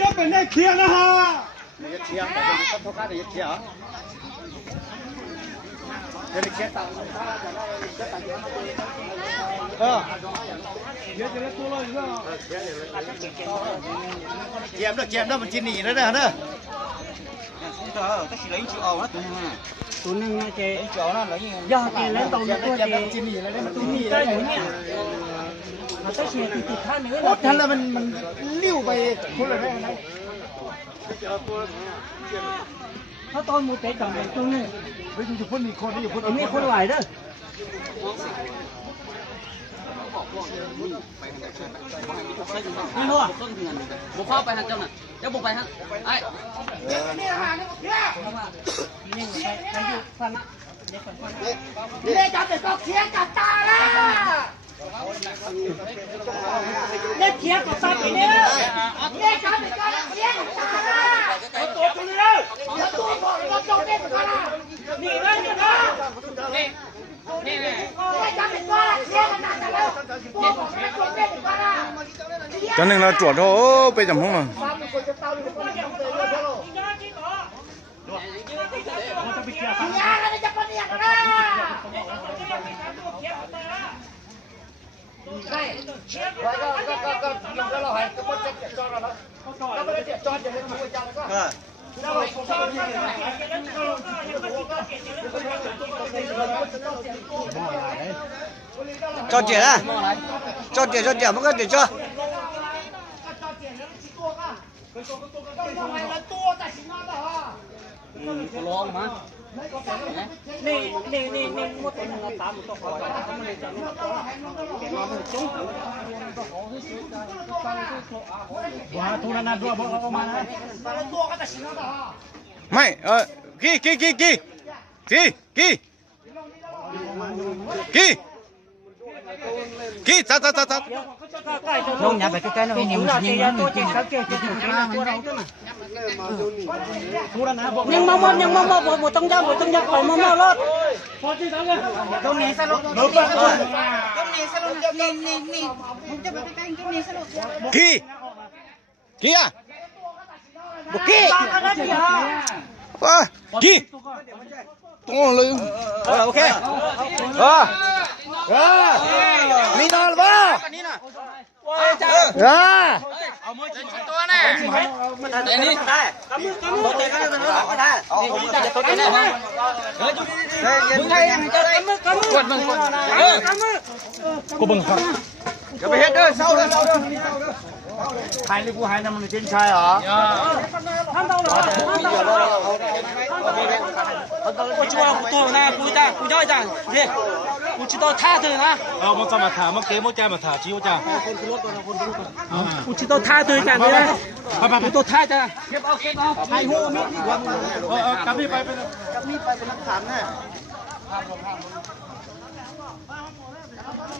จะเป็นได้เคลียร์นะฮะเดี๋ยวเคลียร์แต่เป็นต้นทุกข์เดี๋ยวเคลียร์เดี๋ยวเคลียร์ต่างกันเดี๋ยวจะได้ตัวเราอีกแล้วเกมด้วยมันจีนีแล้วเนอะตัวนึงนะเจ๊ยอดเจ๊แล้วตรงนี้ตัวเจ๊จีนีแล้วมันจีนี ได้อยู่เนี่ยเราต้องเชียร์ติดท่าเนื้อ โคตรทันแล้วมันลิ้วไปคนละแรงนะเขาตอนมูเตะจังเป็นตัวนึง เฮ้ยอยู่พ่นมีคนอยู่พ่น มีคนไหวเด้อนี่หัวบุกเข้าไปทางเจ้าน่ะเจ้าบุกไปฮะไอ้นี่หาเนี่ยบุกเที่ยวนี่มันอยู่ฟันนะนี่จับเด็กก็เคี้ยกัดตาละเนี่ยเคี้ยกัดตาไปเนี่ยเนี่ยจับเด็กก็เคี้ยกัดตาละตัวตัวนี้เลยตัวบอกเลยว่าโจมเด็กกันละนี่นะนี่นะนี่จับเด็กก็เคี้ยกัดตาละตัวบอกเลยว่าโจมเด็กกันละcho nên là chuột thôi bây giờ không mà cho tiền à cho tiền mất cái tiền chưaลองมานี่หมดเป็นตามตัวเขาทำอะไรจังเก็บมาเป็นจุ๊บว้าทุนนาด้วยบอกออกมานะตัวก็จะชิมแล้วไม่กี่จัดน้องอย่าไปใกล้ๆน้องนี่มันยิงตัวจริงสักเกี่ยวกับตัวเราด้วยยังมาหมดต้องยับปล่อยมารถตรงนี้สรุปตรงนี้สรุปนี่ผมจะไปใกล้ตรงนี้สรุปกี่อ่ะบุกี้กี่ตัวเลยโอเคมีนอนป่ะเอามือจิ้มตัวแน่อันนี้ได้ตัวเตะก็ได้ตัวได้นี่จะตัวแน่มึงใครจะกำมือกดมึงกำมือกูบึงครับอย่าไปเฮ็ดเด้อเศร้าเด้อหายเลยกูหายน้ำมันเป็นชายเหรอท่านต้องรอ我知道多呢，不要这样，我知道他的呢。我怎么ถามเมื่อกี้มั่วใจมาถามชี้มั่วใจ我知道他的这样的，我都他的。เก็บเอาไอ้หัวมีกลับนี่ไปเป็นหลักฐานแน่